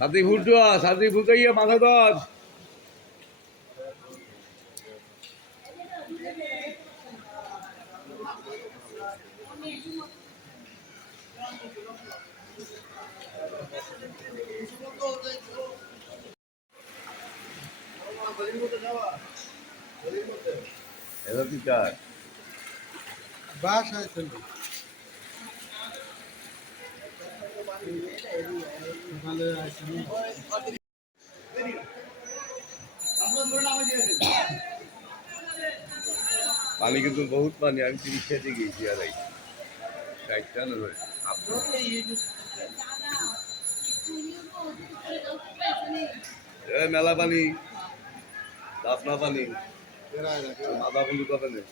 সাথী ফুটো সাথী ফুটাইয়া মাথা দর এটা কি পানি কিন্তু বহুত পানি, আমি তিরিশ সাইডে গিয়েছি আর এই মেলা পানি দাপনা পানি। মাথা পুলি কথা নেই